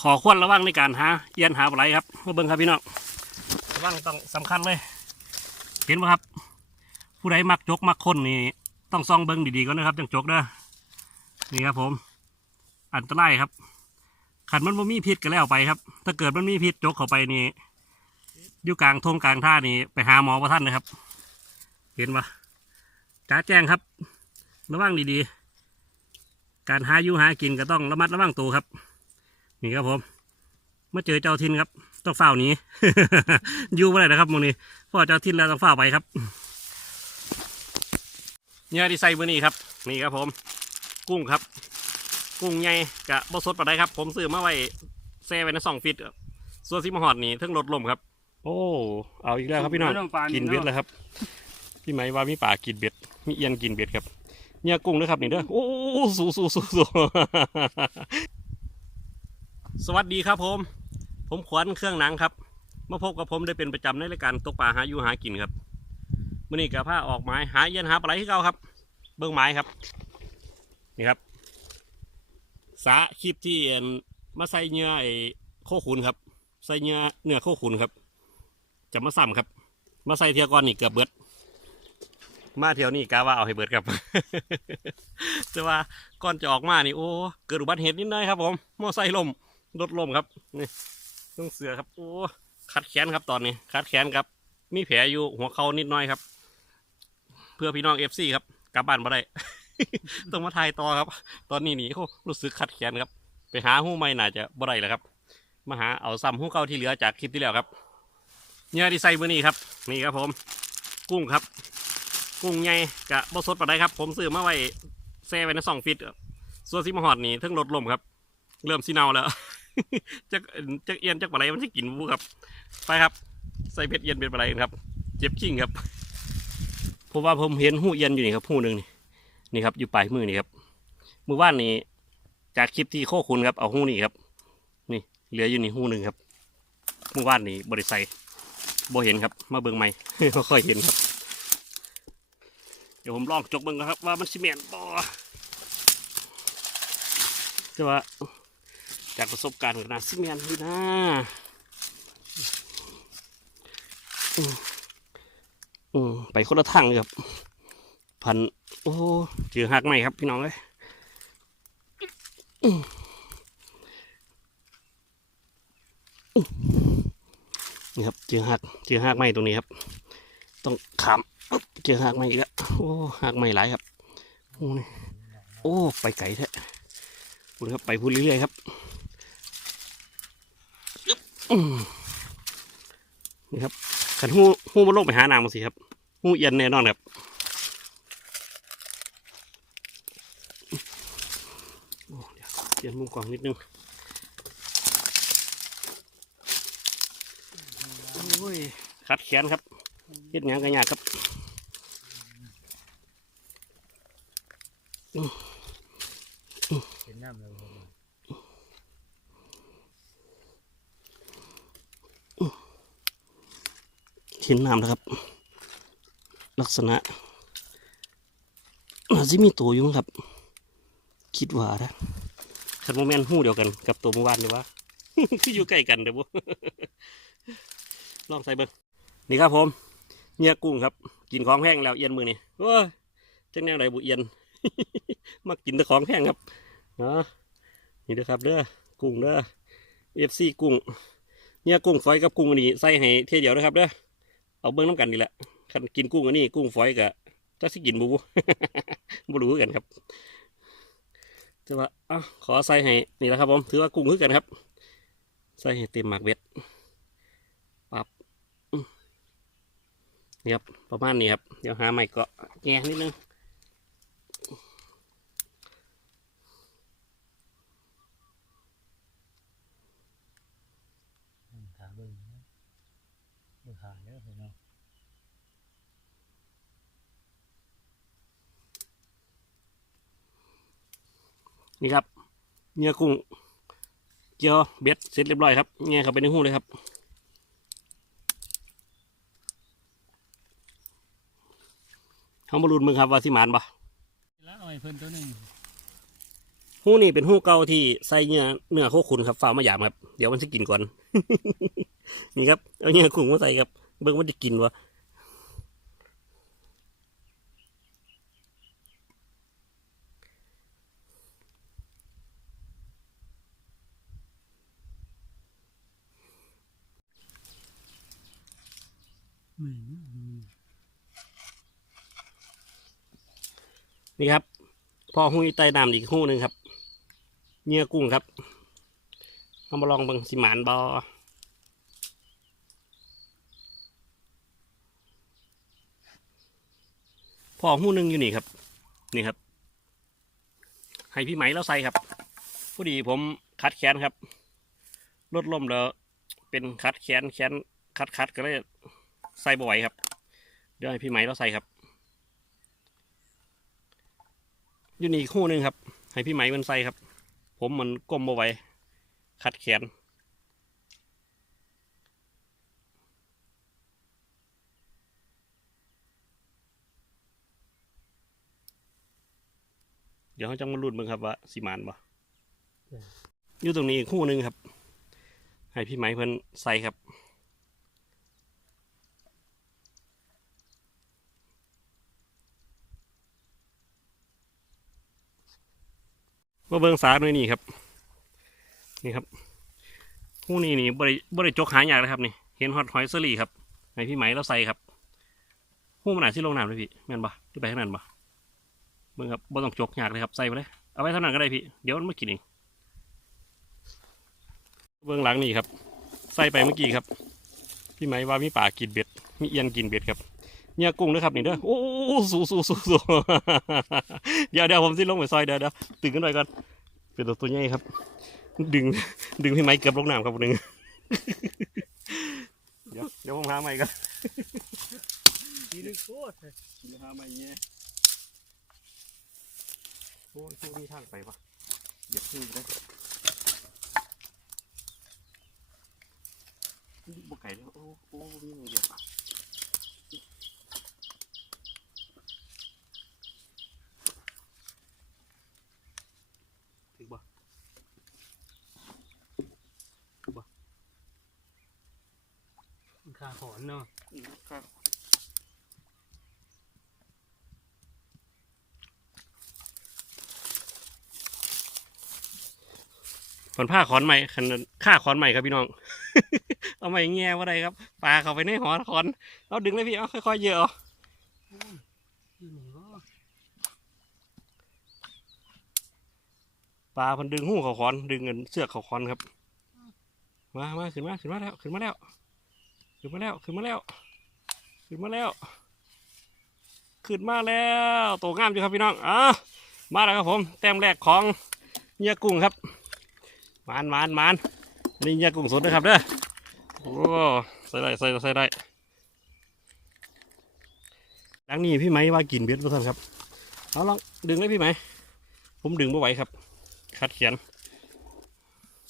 ขอควรระวังในการหาเยียนหาปลาไหลครับมาเบิ่งครับพี่น้องระวังต้องสำคัญเลย เห็นไหมครับ ผู้ใดมักจกมักคนนี่ต้องซองเบิ่งดีๆก่อนนะครับจังจกเด้อนี่ครับผม อันตรายครับขันมันบ่มีพิษก็แล้วไปครับ ถ้าเกิดมันมีพิษจกเข้าไปนี่อยู่กลางทงกลางท่านี่ไปหาหมอประท่านนะครับ เห็นปะจ้าแจ้งครับ ระวังดีๆ การหาอยู่หากินก็ต้องระมัดระวังตัวครับ นี่ครับผมเมื่อเจอเจ้าทินครับ ต้องเฝ้าหนีอยู่ไม่ได้นะครับหมูนี้เพราะเจ้าทินแล้วต้องเฝ้าไปครับเนี่ยดีไซน์มือนี้ครับ นี่ครับผม กุ้งครับ กุ้งใหญ่กะบสดปะได้ครับ ผมซื้อมาไว้แซ่ไว้ในสองฟิตส่วนซิมหอดนี่เทั้งรถลมครับ โอ้เอาอีกแล้วครับพี่น้องไม่ต้องปานกินเบ็ดแล้วครับพี่ไหมว่ามีป่ากินเบ็ดมีเอียนกินเบ็ดครับเนี่ยกุ้งนะครับนี่เด้อโอ้สู้สู้สู้สู้ สวัสดีครับผม ผมขวัญเครื่องหนังครับมาพบกับผมได้เป็นประจำในรายการตกปลาหาอยู่หากินครับมื่อนี้กับผ้าออกไม้หาเอียนหาปลาไหลที่เก่าครับ เบื้องไม้ครับนี่ครับ สาคลิปที่เอ็นมาใส่เนื้อไอ้โคขุนครับใส่เนื้อเนื้อโคขุนครับ จะมาซ้ำครับ มาใส่เทียก่อนนี่เกือบเบิด มาเที่ยวนี่กาว่าเอาให้เบิดครับแต่ว่าก่อนจะออกมานี่โอ้เกิดอุบัติเหตุนิดหน่อยครับผมมอไซค์ล่ม รถล่มครับนี่ต้องเสือครับโอ้ขัดแขนครับตอนนี้ขัดแขนครับ มีแผลอยู่หัวเข่านิดหน่อยครับ เพื่อพี่น้องเอฟซีครับกลับบ้านมาได้ ต้องมาถ่ายต่อครับ ตอนนี้นี่โอ้รู้สึกขัดแขนครับ ไปหาหู้ไม่น่าจะบ่ได้แล้วครับ มาหาเอาซ้ำหู้เก่าที่เหลือจากคลิปที่แล้วครับเนี่ยดีไซน์มือนี้ครับ นี่ครับผม กุ้งครับ กุ้งใหญ่กะบสดปะได้ครับ ผมซื้อมาไว้แซ่ไว้ในสองฟิตส่วนซิมหอดนี่ทั้งรถลมครับ เริ่มสีเนาแล้ว จักจักเอียนจักปลาไหลมันจะกินบูครับ ไปครับ ใส่เผ็ดเอียนเป็นปลาไหลครับ เจ็บขิงครับเพราะว่าผมเห็นหูเอียนอยู่นี่ครับหูหนึ่งนี่นี่ครับอยู่ปลายมือนี่ครับมือว่านนี่จากคลิปที่โคคุณครับเอาหูนี่ครับ นี่เหลืออยู่นี่หูหนึ่งครับมือว่านนี่บริใส่บ่เห็นครับ มาเบิ่งใหม่ไม่ค่อยเห็นครับ เดี๋ยวผมลองจกเบิ่งนะครับ ว่ามันซีเมนบ่แต่ว่า จากประสบการณ์ของนาซีเมนอยู่นะอืมอืมไปคนละทางเลยครับ พัน โอ้เจอหักใหม่ครับพี่น้องเลยอืมอืมนี่ครับเจอหักเจอหักใหม่ตรงนี้ครับ ต้องขามปึ๊บเจอหักใหม่อีกแล้วโอ้หักใหม่หลายครับ โอ้นี่โอ้ไปไกลแท้พูดครับไปพูดเรื่อยๆครับอืม นี่ครับขันหูหูมันลงไปหาน้ำมาสิครับหูเอีย็นแน่นอนครับโอ้เดี๋ยวเปลี่ยนมุมกล้องนิดนึงโอ้ยขัดแขนครับเฮ็ดหยังกันยากครับอืมเห็นน้ำเลย เห็นน้ำนะครับ ลักษณะน่าจจะมีตัวอยู่งครับ คิดว่านะคันโมเมนต์หู้เดียวกันกับตัวเมื่อวานนี่ว่าคืออยู่ใกล้กันเด้อบุลองใส่เบิ้งนี่ครับผมเนี่ยกุ้งครับ กินของแห้งแล้วเอียนมือนี่โอ้ยจังแนวไหนบุเอียนมากินแต่ของแห้งครับเนาะนี่เด้อครับเด้อกุ้งเด้อเอฟซีกุ้งเนี่ยกุ้งฝอยกับกุ้งอันนี้ใส่ให้เทียเดียวนะครับเด้อ เอาเบิ้งน้ำกันนี่แหละคันกินกุ้งอันนี้กุ้งฝอยกับจะสิกินบูบูรู้กันครับถือว่าอะขอใส่ให้นี่แหละครับผมถือว่ากุ้งคือกันครับ ใส่ให้เต็มหมากเบ็ดปับนี่ครับประมาณนี้ครับ เดี๋ยวหาใหม่ก็แง่นิดนึง ขาเบิ่งนะเบิ่งขาเด้อเห็นเนาะ นี่ครับเนื้อกุ้งเกี่ยวเบ็ดเสร็จเรียบร้อยครับแง่เข้าไปในหูเลยครับเขามาลุ้นมึงครับว่าสิหมานปะแล้วหน่อยเพิ่นตัวหนึ่งหูนี่เป็นหูเก่าที่ใส่เนื้อเนื้อโคขุนครับฟ้าวมาหยามครับ เดี๋ยวมันจะกินก่อน นี่ครับเอาเนื้อกุ้งมาใส่ครับ เบิ่งมันจะกินวะ ไม่นะ นี่ครับ พอหูยใต้น้ำอีกหู้หนึ่งครับเนื้อกุ้งครับเอามาลองเบิ่งสิหมานบอพอหู้หนึ่งอยู่นี่ครับ นี่ครับ ให้พี่ไหมแล้วใส่ครับพอดีผมคัดแขนครับลดลมแล้วเป็นคัดแขนแขนคัดคัดก็เลยใส่บ่อยครับ เดี๋ยวให้พี่ไหมแล้วใส่ครับ อยู่นี่อีกคู่หนึ่งครับ ให้พี่ไหมมันใส่ครับ ผมมันก้มมาไว้คัดแขน เดี๋ยวเขาจะมาลุ้นเบิ่งครับว่าสีมานบ่อยู่ตรงนี้อีกคู่หนึ่งครับ ให้พี่ไหมเพิ่นใส่ครับ มาเบิ่งสาหน่อยนี่ครับ นี่ครับผู้นี้นี่บริบริจกหายากเลยครับนี่ เห็นฮอตหอยเซอรี่ครับในพี่ไหมเราใส่ครับผู้มันหนาที่ลงน้ำเลยพี่แม่นปะที่ไปข้างนั้นปะเบิ่งครับบ่ต้องจกยากเลยครับใส่ไปเลยเอาไว้เท่านั้นก็ได้พี่เดี๋ยวมันมากินเองเบื้องหลังนี่ครับ ใส่ไปเมื่อกี้ครับ พี่ไหมว่ามีป่ากินเบ็ด มีเอียนกินเบ็ดครับ เนี่ยกุ้งนะครับนี่เด้อโอ้โหสู้สู้สู้สู้เดี๋ยวเดี๋ยวผมสิลงไปซอยเดี๋ยวเดี๋ยวตื่นกันหน่อยก่อนเป็นตัวตัวใหญ่ครับ ดึง ดึงพี่ไม้เกือบลงน้ำครับคนหนึ่งเดี๋ยวเดี๋ยวผมหาใหม่กันทีนึงโคตรเดี๋ยวหาใหม่เงี้ยโอ้ยช่วงนี้ทางไปปะเดี๋ยวขึ้นได้บกไก่แล้วโอ้โอ้มีเดียวปะถึงปะ ขาหอน เนาะครับผลผ้าขอนใหม่ขันค่าขอนใหม่ครับพี่น้อง เอาใหม่แง่ว่าไรครับปลาเข้าไปในหอขอนเอาดึงเลยพี่เอาค่อยๆเยอะเอาอยู่ไหนวะปลาเพันดึงหูเขาขอน ดึงเงินเสือกเขาขอนครับ มามาขึ้นมาขึ้นมาแล้วขึ้นมาแล้ว ขึ้นมาแล้วขึ้นมาแล้วขึ้นมาแล้วขึ้นมาแล้วโตงามอยู่ครับพี่น้องอะมาแล้วครับผม แต้มแรกของเนื้อกุ้งครับมานมานมานอันนี่เนื้อกุ้งสดนะครับเด้อโอ้ใส่ได้ใส่ได้ใส่ได้ดังนี้พี่ไหมว่ากินเบ็ดมาท่านครับเอาลองดึงเลยพี่ไหม ผมดึงไม่ไหวครับคัดเขียน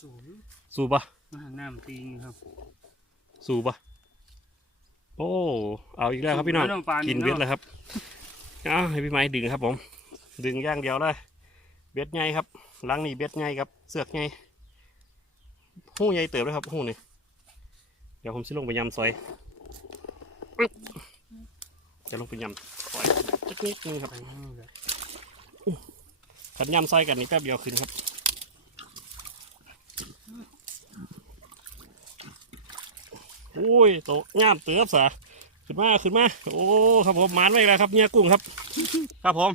สูงสู้ปะมาหาน้ำตีนครับ สู้ปะ โอ้เอาอีกแล้วครับพี่น้องไม่ต้ปากินเบ็ดแล้วครับเอาให้พี่ไม้ดึงครับ ผม ดึงอย่างเดียวเลยเบ็ดใหญ่ครับหลังนี่เบ็ดใหญ่ครับ เสือกใหญ่หู้ใหญ่เติบเลยครับหู้นี่เดี๋ยวผมสิลงไปยำซอยปึ๊บจะลงไปยำซอยสักนิดนึงครับไปนู่นเลยขันยำซอยกันนี่แป๊บเดียวขึ้นครับ อ้ยโตงามเติบสะขึ้นมาขึ้นมาโอ้ครับผมหมานไว้แล้วครับเนื้อกุ้งครับ ครับผม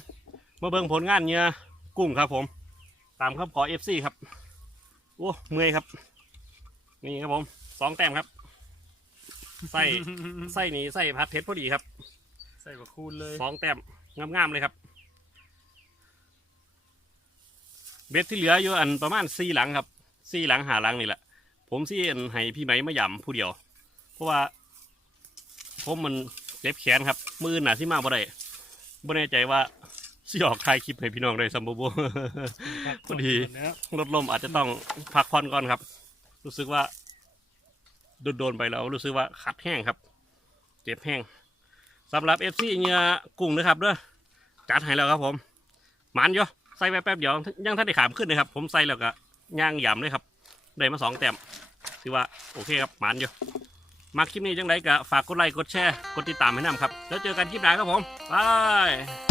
มาเบิ่งผลงานเนื้อกุ้งครับ ผม ตามคำขอเอฟซีครับโอ้เมื่อยครับ นี่ครับผมสองแต้มครับไส้ไส้นี่ไส้ผัดเผ็ดพอดีครับใส่บะคูณเลยสองแต้มงามๆเลยครับ เบ็ดที่เหลืออยู่อันประมาณสี่หลังครับสี่หลังหาหลังนี่แหละผมสี่อันให้พี่ไหมมาย่ำผู้เดียว เพราะว่า ผมมันเจ็บแขนครับ มือหนาที่มาบ่ได้บ่แน่ใจว่าสิออกถ่ายคลิปให้พี่น้องได้สัมบูรณ์พอดีแล้วรถลมอาจจะต้องพักผ่อนก่อนครับ รู้สึกว่าโดนๆไปแล้วรู้สึกว่าขัดแห้งครับ เจ็บแห้งสำหรับเอฟซีเนื้อกุ้งนะครับเด้อจัดให้แล้วครับผมหมันอยู่ใส่ไปแป๊บเดียวยังท่านได้ขามขึ้นเลยครับ ผมใส่แล้วก็ย่างหยำเลยครับ ได้มาสองแต้มถือว่าโอเคครับหมานอยู่ มาคลิปนี้จังไรก็ฝากกดไลค์กดแชร์กดติดตามให้นำครับ แล้วเจอกันคลิปหน้าครับผม บาย